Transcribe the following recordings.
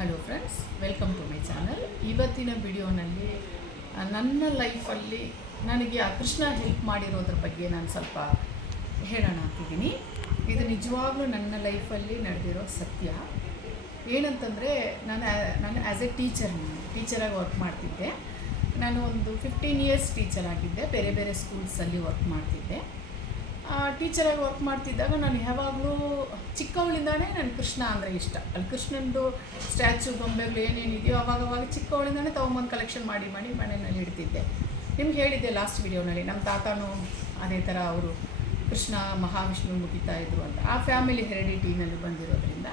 Hello friends, welcome to my channel. ಇವತ್ತಿನ ವಿಡಿಯೋನಲ್ಲಿ ನನ್ನ ಲೈಫಲ್ಲಿ ನನಗೆ ಆ ಕೃಷ್ಣ ಹೆಲ್ಪ್ ಮಾಡಿರೋದ್ರ ಬಗ್ಗೆ ನಾನು ಸ್ವಲ್ಪ ಹೇಳೋಣ ಅಂತಿದ್ದೀನಿ. ಇದು ನಿಜವಾಗ್ಲೂ ನನ್ನ ಲೈಫಲ್ಲಿ ನಡೆದಿರೋ ಸತ್ಯ. ಏನಂತಂದರೆ ನಾನು ಆ್ಯಸ್ ಎ ಟೀಚರಾಗಿ ವರ್ಕ್ ಮಾಡ್ತಿದ್ದೆ. ನಾನು ಒಂದು 15 ಇಯರ್ಸ್ ಟೀಚರ್ ಆಗಿದ್ದೆ. ಬೇರೆ ಬೇರೆ ಸ್ಕೂಲ್ಸಲ್ಲಿ ವರ್ಕ್ ಮಾಡ್ತಿದ್ದೆ. ಟೀಚರಾಗಿ ವರ್ಕ್ ಮಾಡ್ತಿದ್ದಾಗ ನಾನು ಯಾವಾಗಲೂ ಚಿಕ್ಕವಳಿಂದಾನೇ ನನಗೆ ಕೃಷ್ಣ ಅಂದರೆ ಇಷ್ಟ. ಅಲ್ಲಿ ಕೃಷ್ಣಂದು ಸ್ಟ್ಯಾಚು ಗೊಂಬೆಗಳು ಏನೇನಿದೆಯೋ ಅವಾಗ ಚಿಕ್ಕವಳಿಂದಾನೇ ತೊಗೊಂಬಂದು ಕಲೆಕ್ಷನ್ ಮಾಡಿ ಮನೆಯಲ್ಲಿ ಇಡ್ತಿದ್ದೆ. ನಿಮ್ಗೆ ಹೇಳಿದ್ದೆ ಲಾಸ್ಟ್ ವಿಡಿಯೋನಲ್ಲಿ, ನಮ್ಮ ತಾತನೂ ಅದೇ ಥರ ಅವರು ಕೃಷ್ಣ ಮಹಾವಿಷ್ಣು ಮುಗಿತಾಯಿದ್ರು ಅಂತ. ಆ ಫ್ಯಾಮಿಲಿ ಹೆರಿಡಿಟಿನಲ್ಲಿ ಬಂದಿರೋದ್ರಿಂದ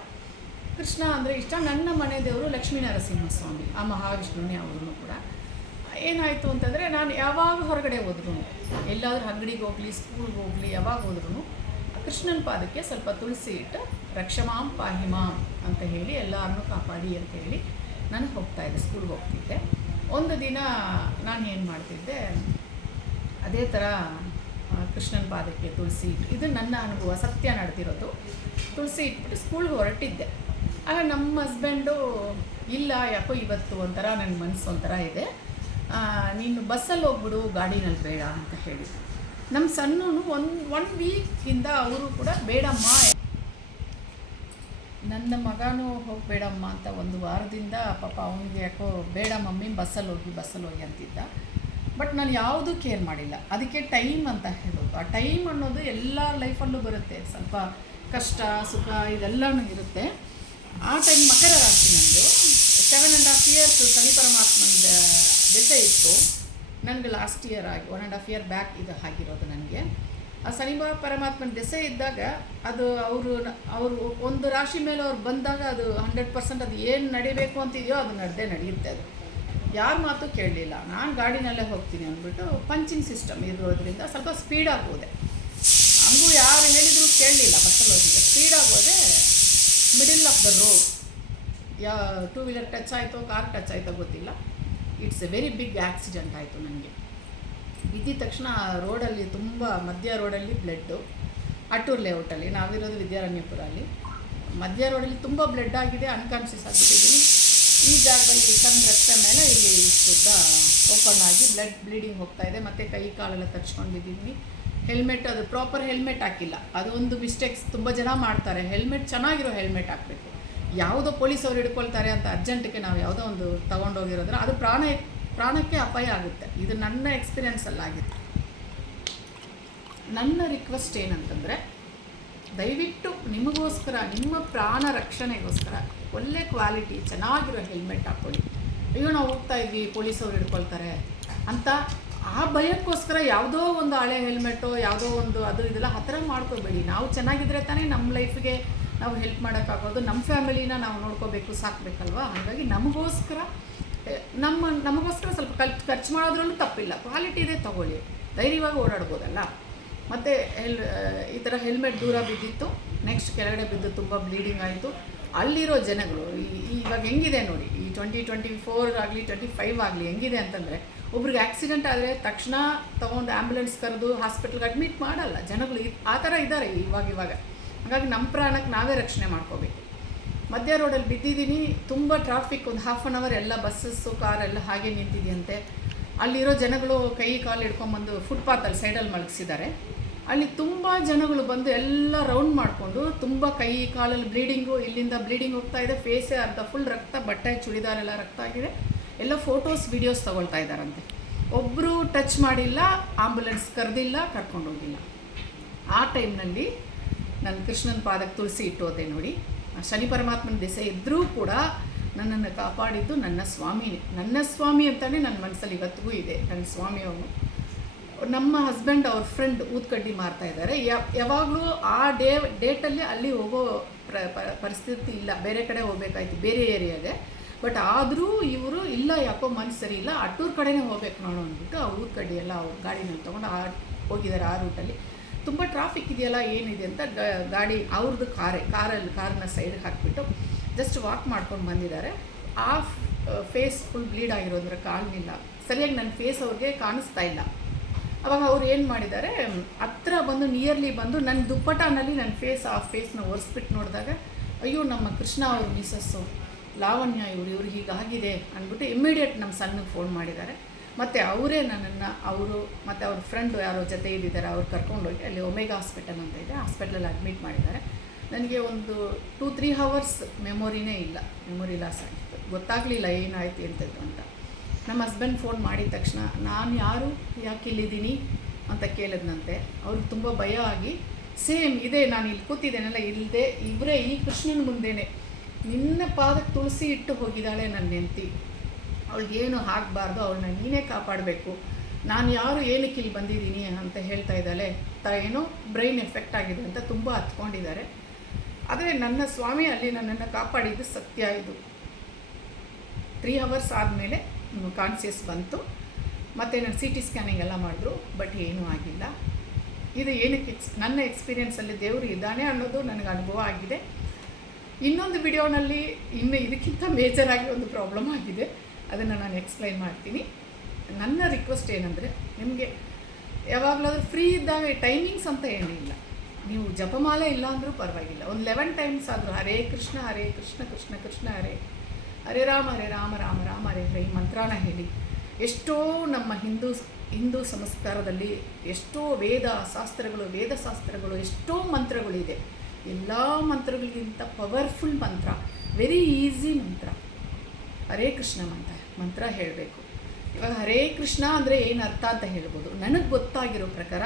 ಕೃಷ್ಣ ಅಂದರೆ ಇಷ್ಟ. ನನ್ನ ಮನೆ ದೇವರು ಲಕ್ಷ್ಮೀ ನರಸಿಂಹಸ್ವಾಮಿ, ಆ ಮಹಾವಿಷ್ಣುನೇ ಅವರು ಕೂಡ. ಏನಾಯಿತು ಅಂತಂದರೆ, ನಾನು ಯಾವಾಗ ಹೊರಗಡೆ ಹೋದ್ರೂ, ಎಲ್ಲಾದರೂ ಅಂಗಡಿಗೆ ಹೋಗಲಿ, ಸ್ಕೂಲ್ಗೆ ಹೋಗಲಿ, ಯಾವಾಗ ಹೋದ್ರೂ ಕೃಷ್ಣನ ಪಾದಕ್ಕೆ ಸ್ವಲ್ಪ ತುಳಸಿ ಇಟ್ಟು ರಕ್ಷಮಾಂ ಪಾಹಿಮಾಂ ಅಂತ ಹೇಳಿ ಎಲ್ಲರನ್ನೂ ಕಾಪಾಡಿ ಅಂತ ಹೇಳಿ ನಾನು ಹೋಗ್ತಾಯಿದ್ದೆ, ಸ್ಕೂಲ್ಗೆ ಹೋಗ್ತಿದ್ದೆ. ಒಂದು ದಿನ ನಾನು ಏನು ಮಾಡ್ತಿದ್ದೆ, ಅದೇ ಥರ ಕೃಷ್ಣನ ಪಾದಕ್ಕೆ ತುಳಸಿ ಇಟ್ಟು, ಇದು ನನ್ನ ಅನುಭವ, ಸತ್ಯ ನಡೆದಿರೋದು. ತುಳಸಿ ಇಟ್ಬಿಟ್ಟು ಸ್ಕೂಲ್ಗೆ ಹೊರಟಿದ್ದೆ. ಆಗ ನಮ್ಮ ಹಸ್ಬೆಂಡು, ಇಲ್ಲ ಯಾಕೋ ಇವತ್ತು ಒಂಥರ ನನ್ನ ಮನಸ್ಸು ಒಂಥರ ಇದೆ, ನೀನು ಬಸ್ಸಲ್ಲಿ ಹೋಗ್ಬಿಡು, ಗಾಡಿನಲ್ಲಿ ಬೇಡ ಅಂತ ಹೇಳಿದ್ರು. ನಮ್ಮ ಸಣ್ಣನು ಒನ್ ವೀಕಿಂದ ಅವರು ಕೂಡ ಬೇಡಮ್ಮ, ನನ್ನ ಮಗನೂ ಹೋಗಬೇಡಮ್ಮ ಅಂತ ಒಂದು ವಾರದಿಂದ ಪಾಪ ಅವನಿಗೆ ಯಾಕೋ ಬೇಡ ಮಮ್ಮಿ ಬಸ್ಸಲ್ಲಿ ಹೋಗಿ ಅಂತಿದ್ದ. ಬಟ್ ನಾನು ಯಾವುದೂ ಕೇರ್ ಮಾಡಿಲ್ಲ. ಅದಕ್ಕೆ ಟೈಮ್ ಅಂತ ಹೇಳೋದು. ಆ ಟೈಮ್ ಅನ್ನೋದು ಎಲ್ಲ ಲೈಫಲ್ಲೂ ಬರುತ್ತೆ, ಸ್ವಲ್ಪ ಕಷ್ಟ ಸುಖ ಇದೆಲ್ಲವೂ ಇರುತ್ತೆ. ಆ ಟೈಮ್ ಮಕರ ರಾಶಿ ನಂದು 7.5 ಇಯರ್ಸ್ ಶನಿ ಪರಮಾತ್ಮನ ದೆಸೆ ಇತ್ತು ನನಗೆ. ಲಾಸ್ಟ್ ಇಯರ್ ಆಗಿ 1.5 ಇಯರ್ ಬ್ಯಾಕ್ ಇದು ಆಗಿರೋದು ನನಗೆ. ಆ ಶನಿ ಪರಮಾತ್ಮನ ದೆಸೆ ಇದ್ದಾಗ ಅದು ಅವರು ಒಂದು ರಾಶಿ ಮೇಲೆ ಅವ್ರು ಬಂದಾಗ ಅದು 100% ಅದು ಏನು ನಡಿಬೇಕು ಅಂತಿದೆಯೋ ಅದು ನಡೆಯುತ್ತೆ. ಅದು ಯಾರ ಮಾತು ಕೇಳಲಿಲ್ಲ. ನಾನು ಗಾಡಿನಲ್ಲೇ ಹೋಗ್ತೀನಿ ಅಂದ್ಬಿಟ್ಟು ಪಂಚಿಂಗ್ ಸಿಸ್ಟಮ್ ಇರೋದ್ರಿಂದ ಸ್ವಲ್ಪ ಸ್ಪೀಡಾಗಿ ಹೋದೆ. ಹಂಗೂ ಯಾರು ಹೇಳಿದರೂ ಕೇಳಲಿಲ್ಲ, ಬಸ್ಸಲ್ಲಿ ಹೋಗಿದ್ದೆ, ಸ್ಪೀಡಾಗಿ ಹೋದೆ. Middle of the road, two wheeler touch ಆಯಿತೋ ಕಾರ್ ಟಚ್ ಆಯಿತೋ ಗೊತ್ತಿಲ್ಲ. It's a very big accident ಆಯಿತು ನನಗೆ. ಬಿದ್ದಿದ ತಕ್ಷಣ ರೋಡಲ್ಲಿ ತುಂಬ ಮಧ್ಯ ರೋಡಲ್ಲಿ ಬ್ಲಡ್ಡು. ಅಟ್ಟೂರು ಲೇಔಟಲ್ಲಿ ನಾವಿರೋದು ವಿದ್ಯಾರಣ್ಯಪುರ, ಅಲ್ಲಿ ಮಧ್ಯ ರೋಡಲ್ಲಿ ತುಂಬ ಬ್ಲಡ್ ಆಗಿದೆ. ಅನ್ಕಾನ್ಷಿಯಸ್ ಆಗಿಬಿಟ್ಟಿದ್ದೀನಿ. ಈ ಜಾಗದಲ್ಲಿ ಕಣ್ಣು ರಕ್ತ ಮೇಲೆ ಇಲ್ಲಿ ಶುದ್ಧ ಓಪನ್ ಆಗಿ ಬ್ಲೀಡಿಂಗ್ ಹೋಗ್ತಾಯಿದೆ. ಮತ್ತು ಕೈ ಕಾಲೆಲ್ಲ ತರ್ಚ್ಕೊಂಡಿದ್ದೀನಿ. ಹೆಲ್ಮೆಟ್, ಅದು ಪ್ರಾಪರ್ ಹೆಲ್ಮೆಟ್ ಹಾಕಿಲ್ಲ. ಅದು ಒಂದು ಮಿಸ್ಟೇಕ್ಸ್ ತುಂಬ ಜನ ಮಾಡ್ತಾರೆ. ಹೆಲ್ಮೆಟ್ ಚೆನ್ನಾಗಿರೋ ಹೆಲ್ಮೆಟ್ ಹಾಕಬೇಕು. ಯಾವುದೋ ಪೊಲೀಸವ್ರು ಹಿಡ್ಕೊಳ್ತಾರೆ ಅಂತ ಅರ್ಜೆಂಟಿಗೆ ನಾವು ಯಾವುದೋ ಒಂದು ತೊಗೊಂಡೋಗಿರೋದ್ರೆ ಅದು ಪ್ರಾಣಕ್ಕೆ ಅಪಾಯ ಆಗುತ್ತೆ. ಇದು ನನ್ನ ಎಕ್ಸ್ಪೀರಿಯೆನ್ಸಲ್ಲಾಗಿದೆ. ನನ್ನ ರಿಕ್ವೆಸ್ಟ್ ಏನಂತಂದರೆ, ದಯವಿಟ್ಟು ನಿಮಗೋಸ್ಕರ, ನಿಮ್ಮ ಪ್ರಾಣ ರಕ್ಷಣೆಗೋಸ್ಕರ ಒಳ್ಳೆ ಕ್ವಾಲಿಟಿ ಚೆನ್ನಾಗಿರೋ ಹೆಲ್ಮೆಟ್ ಹಾಕ್ಕೊಳ್ಳಿ. ಅಯ್ಯೋ ನಾವು ಹೋಗ್ತಾ ಇದ್ವಿ ಪೊಲೀಸವ್ರು ಹಿಡ್ಕೊಳ್ತಾರೆ ಅಂತ ಆ ಭಯಕ್ಕೋಸ್ಕರ ಯಾವುದೋ ಒಂದು ಹಳೆ ಹೆಲ್ಮೆಟೋ ಯಾವುದೋ ಒಂದು ಅದು ಇದೆಲ್ಲ ಆ ಥರ ಮಾಡ್ಕೋಬೇಡಿ. ನಾವು ಚೆನ್ನಾಗಿದ್ರೆ ತಾನೇ ನಮ್ಮ ಲೈಫಿಗೆ ನಾವು ಹೆಲ್ಪ್ ಮಾಡೋಕ್ಕಾಗೋದು. ನಮ್ಮ ಫ್ಯಾಮಿಲಿನ ನಾವು ನೋಡ್ಕೋಬೇಕು, ಸಾಕಬೇಕಲ್ವ. ಹಾಗಾಗಿ ನಮಗೋಸ್ಕರ ಸ್ವಲ್ಪ ಖರ್ಚು ಮಾಡೋದ್ರಲ್ಲೂ ತಪ್ಪಿಲ್ಲ. ಕ್ವಾಲಿಟಿ ಇದೆ, ತೊಗೊಳ್ಳಿ, ಧೈರ್ಯವಾಗಿ ಓಡಾಡ್ಬೋದಲ್ಲ. ಮತ್ತು ಈ ಥರ ಹೆಲ್ಮೆಟ್ ದೂರ ಬಿದ್ದಿತ್ತು. ನೆಕ್ಸ್ಟ್ ಕೆಳಗಡೆ ಬಿದ್ದು ತುಂಬ ಬ್ಲೀಡಿಂಗ್ ಆಯಿತು. ಅಲ್ಲಿರೋ ಜನಗಳು ಇವಾಗ ಹೆಂಗಿದೆ ನೋಡಿ, ಈ 2024 ಆಗಲಿ 25 ಆಗಲಿ ಹೆಂಗಿದೆ ಅಂತಂದರೆ, ಒಬ್ರಿಗೆ ಆಕ್ಸಿಡೆಂಟ್ ಆದರೆ ತಕ್ಷಣ ತೊಗೊಂಡು ಆ್ಯಂಬುಲೆನ್ಸ್ ಕರೆದು ಹಾಸ್ಪಿಟ್ಲ್ಗೆ ಅಡ್ಮಿಟ್ ಮಾಡಲ್ಲ ಜನಗಳು. ಆ ಥರ ಇದ್ದಾರೆ ಇವಾಗ. ಹಾಗಾಗಿ ನಮ್ಮ ಪ್ರಾಣಕ್ಕೆ ನಾವೇ ರಕ್ಷಣೆ ಮಾಡ್ಕೋಬೇಕು. ಮಧ್ಯ ರೋಡಲ್ಲಿ ಬಿದ್ದಿದ್ದೀನಿ. ತುಂಬ ಟ್ರಾಫಿಕ್, ಒಂದು 1/2 hour ಎಲ್ಲ ಬಸ್ಸಸ್ಸು ಕಾರೆಲ್ಲ ಹಾಗೆ ನಿಂತಿದೆಯಂತೆ. ಅಲ್ಲಿರೋ ಜನಗಳು ಕೈ ಕಾಲು ಹಿಡ್ಕೊಂಬಂದು ಫುಟ್ಪಾತಲ್ಲಿ ಸೈಡಲ್ಲಿ ಮಲಗಿಸಿದ್ದಾರೆ. ಅಲ್ಲಿ ತುಂಬ ಜನಗಳು ಬಂದು ಎಲ್ಲ ರೌಂಡ್ ಮಾಡಿಕೊಂಡು, ತುಂಬ ಕೈ ಕಾಲಲ್ಲಿ ಬ್ಲೀಡಿಂಗು, ಇಲ್ಲಿಂದ ಬ್ಲೀಡಿಂಗ್ ಹೋಗ್ತಾ ಇದೆ, ಫೇಸೇ ಅರ್ಧ ಫುಲ್ ರಕ್ತ, ಬಟ್ಟೆ ಚೂಡಿದಾರೆಲ್ಲ ರಕ್ತ ಆಗಿದೆ. ಎಲ್ಲ ಫೋಟೋಸ್ ವೀಡಿಯೋಸ್ ತೊಗೊಳ್ತಾ ಇದ್ದಾರಂತೆ. ಒಬ್ಬರು ಟಚ್ ಮಾಡಿಲ್ಲ, ಆಂಬುಲೆನ್ಸ್ ಕರೆದಿಲ್ಲ, ಕರ್ಕೊಂಡೋಗಿಲ್ಲ. ಆ ಟೈಮ್ನಲ್ಲಿ ನಾನು ಕೃಷ್ಣನ ಪಾದಕ್ಕೆ ತುಳಸಿ ಇಟ್ಟೋದೆ ನೋಡಿ. ಶನಿ ಪರಮಾತ್ಮನ ದೆಸೆ ಇದ್ದರೂ ಕೂಡ ನನ್ನನ್ನು ಕಾಪಾಡಿದ್ದು ನನ್ನ ಸ್ವಾಮಿನೇ. ನನ್ನ ಸ್ವಾಮಿ ಅಂತಲೇ ನನ್ನ ಮನಸ್ಸಲ್ಲಿ ಇವತ್ತಿಗೂ ಇದೆ. ನನ್ನ ಸ್ವಾಮಿಯವನು. ನಮ್ಮ ಹಸ್ಬೆಂಡ್ ಅವ್ರ ಫ್ರೆಂಡ್ ಊದ್ಕಡ್ಡಿ ಮಾರ್ತಾಯಿದ್ದಾರೆ. ಯಾವಾಗಲೂ ಆ ಡೇಟಲ್ಲಿ ಅಲ್ಲಿ ಹೋಗೋ ಪರಿಸ್ಥಿತಿ ಇಲ್ಲ, ಬೇರೆ ಕಡೆ ಹೋಗ್ಬೇಕಾಯ್ತು, ಬೇರೆ ಏರಿಯಾಗೆ. ಬಟ್ ಆದರೂ ಇವರು ಇಲ್ಲ, ಯಾಕೋ ಮನಸ್ಸು ಸರಿ ಇಲ್ಲ, ಅಟ್ಟೂರು ಕಡೆನೇ ಹೋಗ್ಬೇಕು ನೋಡು ಅಂದ್ಬಿಟ್ಟು ಆ ಊದ್ಕಡ್ಡಿ ಎಲ್ಲ ಅವ್ರ ಗಾಡಿನಲ್ಲಿ ತೊಗೊಂಡು ಹೋಗಿದ್ದಾರೆ. ಆ ರೂಟಲ್ಲಿ ತುಂಬ ಟ್ರಾಫಿಕ್ ಇದೆಯಲ್ಲ, ಏನಿದೆ ಅಂತ ಗಾಡಿ ಅವ್ರದ್ದು ಕಾರನ್ನ ಸೈಡ್ಗೆ ಹಾಕಿಬಿಟ್ಟು ಜಸ್ಟ್ ವಾಕ್ ಮಾಡ್ಕೊಂಡು ಬಂದಿದ್ದಾರೆ. ಆ ಫೇಸ್ ಫುಲ್ ಬ್ಲೀಡ್ ಆಗಿರೋದ್ರೆ ಕಾಣಲಿಲ್ಲ ಸರಿಯಾಗಿ, ನನ್ನ ಫೇಸ್ ಅವ್ರಿಗೆ ಕಾಣಿಸ್ತಾ ಇಲ್ಲ. ಅವಾಗ ಅವ್ರು ಏನು ಮಾಡಿದ್ದಾರೆ, ಹತ್ರ ಬಂದು ನಿಯರ್ಲಿ ಬಂದು ನನ್ನ ದುಪ್ಪಟಾನಲ್ಲಿ ನನ್ನ ಫೇಸ್ನ ಒರೆಸ್ಬಿಟ್ಟು ನೋಡಿದಾಗ, ಅಯ್ಯೋ ನಮ್ಮ ಕೃಷ್ಣ ಅವ್ರ ಮಿಸಸ್ಸು ಲಾವಣ್ಯ ಇವ್ರಿಗೆ ಹೀಗಾಗಿದೆ ಅಂದ್ಬಿಟ್ಟು ಇಮ್ಮಿಡಿಯೇಟ್ ನಮ್ಮ ಸಣ್ಣಗೆ ಫೋನ್ ಮಾಡಿದ್ದಾರೆ. ಮತ್ತು ಅವರೇ ನನ್ನನ್ನು ಅವರು ಮತ್ತು ಅವ್ರ ಫ್ರೆಂಡು ಯಾರೋ ಜೊತೆ ಇದ್ದಿದ್ದಾರೆ, ಅವ್ರು ಕರ್ಕೊಂಡೋಗಿ ಅಲ್ಲಿ ಒಮೆಗಾ ಹಾಸ್ಪಿಟಲ್ ಅಂತ ಇದೆ, ಹಾಸ್ಪಿಟ್ಲಲ್ಲಿ ಅಡ್ಮಿಟ್ ಮಾಡಿದ್ದಾರೆ. ನನಗೆ ಒಂದು 2-3 ಅವರ್ಸ್ ಮೆಮೊರಿನೇ ಇಲ್ಲ, ಮೆಮೊರಿ ಲಾಸ್ ಆಗಿತ್ತು, ಗೊತ್ತಾಗಲಿಲ್ಲ ಏನಾಯ್ತು ಎಂಥದ್ದು ಅಂತ. ನಮ್ಮ ಹಸ್ಬೆಂಡ್ ಫೋನ್ ಮಾಡಿದ ತಕ್ಷಣ ನಾನು ಯಾರು, ಯಾಕೆ ಇಲ್ಲಿದ್ದೀನಿ ಅಂತ ಕೇಳಿದ್ನಂತೆ. ಅವ್ರಿಗೆ ತುಂಬ ಭಯ ಆಗಿ, ಸೇಮ್ ಇದೆ ನಾನು ಇಲ್ಲಿ ಕೂತಿದ್ದೇನಲ್ಲ, ಇಲ್ಲದೆ ಇವರೇ ಈ ಕೃಷ್ಣನ ಮುಂದೆನೇ ನಿನ್ನ ಪಾದಕ್ಕೆ ತುಳಸಿ ಇಟ್ಟು ಹೋಗಿದ್ದಾಳೆ ನನ್ನ ಹೆಂಡತಿ, ಅವಳಿಗೇನು ಆಗಬಾರ್ದು, ಅವಳನ್ನ ನೀನೇ ಕಾಪಾಡಬೇಕು, ನಾನು ಯಾರು ಏನಕ್ಕೆ ಇಲ್ಲಿ ಬಂದಿದ್ದೀನಿ ಅಂತ ಹೇಳ್ತಾ ಇದ್ದಾಳೆ, ಏನೋ ಬ್ರೈನ್ ಎಫೆಕ್ಟ್ ಆಗಿದೆ ಅಂತ ತುಂಬ ಹತ್ಕೊಂಡಿದ್ದಾರೆ. ಆದರೆ ನನ್ನ ಸ್ವಾಮಿ ಅಲ್ಲಿ ನನ್ನನ್ನು ಕಾಪಾಡಿದ್ದು ಸತ್ಯ. ಇದು 3 ಅವರ್ಸ್ ಆದಮೇಲೆ ಕಾನ್ಸಿಯಸ್ ಬಂತು. ಮತ್ತು ನಾನು CT ಸ್ಕ್ಯಾನಿಂಗ್ ಎಲ್ಲ ಮಾಡಿದ್ರು, ಬಟ್ ಏನೂ ಆಗಿಲ್ಲ. ಇದು ಏನಕ್ಕೆ ನನ್ನ ಎಕ್ಸ್ಪೀರಿಯೆನ್ಸಲ್ಲಿ ದೇವರು ಇದ್ದಾನೆ ಅನ್ನೋದು ನನಗೆ ಅನುಭವ ಆಗಿದೆ. ಇನ್ನೊಂದು ವಿಡಿಯೋನಲ್ಲಿ ಇನ್ನು ಇದಕ್ಕಿಂತ ಮೇಜರಾಗಿ ಒಂದು ಪ್ರಾಬ್ಲಮ್ ಆಗಿದೆ, ಅದನ್ನು ನಾನು ಎಕ್ಸ್ಪ್ಲೈನ್ ಮಾಡ್ತೀನಿ. ನನ್ನ ರಿಕ್ವೆಸ್ಟ್ ಏನಂದರೆ, ನಿಮಗೆ ಯಾವಾಗಲಾದರೂ ಫ್ರೀ ಇದ್ದಾಗ ಟೈಮಿಂಗ್ಸ್ ಅಂತ ಏನಿಲ್ಲ, ನೀವು ಜಪಮಾಲೆ ಇಲ್ಲ ಅಂದರೂ ಪರವಾಗಿಲ್ಲ, ಒಂದು 11 ಟೈಮ್ಸ್ ಆದರೂ ಹರೇ ಕೃಷ್ಣ ಕೃಷ್ಣ ಕೃಷ್ಣ ಹರೇ ಹರೇ ರಾಮ ರಾಮ ರಾಮ ಹರೇ ಹರೇ ಈ ಮಂತ್ರಾನ ಹೇಳಿ. ಎಷ್ಟೋ ನಮ್ಮ ಹಿಂದೂ ಸಂಸ್ಕಾರದಲ್ಲಿ ಎಷ್ಟೋ ವೇದಶಾಸ್ತ್ರಗಳು ಎಷ್ಟೋ ಮಂತ್ರಗಳಿದೆ. ಎಲ್ಲ ಮಂತ್ರಗಳಿಗಿಂತ ಪವರ್ಫುಲ್ ಮಂತ್ರ, ವೆರಿ ಈಸಿ ಮಂತ್ರ ಹರೇ ಕೃಷ್ಣ ಮಂತ್ರ ಹೇಳಬೇಕು. ಇವಾಗ ಹರೇ ಕೃಷ್ಣ ಅಂದರೆ ಏನು ಅರ್ಥ ಅಂತ ಹೇಳ್ಬೋದು. ನನಗೆ ಗೊತ್ತಾಗಿರೋ ಪ್ರಕಾರ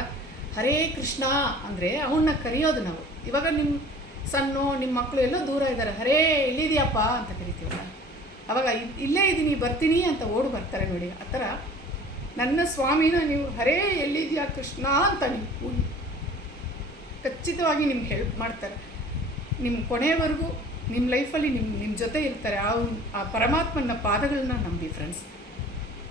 ಹರೇ ಕೃಷ್ಣ ಅಂದರೆ ಅವನ್ನ ಕರೆಯೋದು ನಾವು. ಇವಾಗ ನಿಮ್ಮ ಮಕ್ಕಳು ಎಲ್ಲೋ ದೂರ ಇದ್ದಾರೆ, ಹರೇ ಎಲ್ಲಿದೆಯಪ್ಪ ಅಂತ ಕರಿತೀವಲ್ಲ, ಅವಾಗ ಇಲ್ಲೇ ಇದ್ದೀನಿ ಬರ್ತೀನಿ ಅಂತ ಓಡಿ ಬರ್ತಾರೆ ನೋಡಿ. ಆ ಥರ ನನ್ನ ಸ್ವಾಮಿನ ನೀವು ಹರೇ ಎಲ್ಲಿದೆಯಾ ಕೃಷ್ಣ ಅಂತ ನೀವು ಖಚಿತವಾಗಿ ನಿಮ್ಗೆ ಹೆಲ್ಪ್ ಮಾಡ್ತಾರೆ. ನಿಮ್ಮ ಕೊನೆಯವರೆಗೂ ನಿಮ್ಮ ಲೈಫಲ್ಲಿ ನಿಮ್ಮ ಜೊತೆ ಇರ್ತಾರೆ. ಆ ಪರಮಾತ್ಮನ ಪಾದಗಳನ್ನ ನಂಬಿ friends.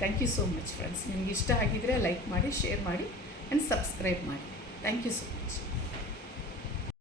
Thank you so much friends. ನಿಮ್ಗೆ ಇಷ್ಟ ಆಗಿದ್ದರೆ ಲೈಕ್ ಮಾಡಿ, ಶೇರ್ ಮಾಡಿ ಆ್ಯಂಡ್ ಸಬ್ಸ್ಕ್ರೈಬ್ ಮಾಡಿ. Thank you so much.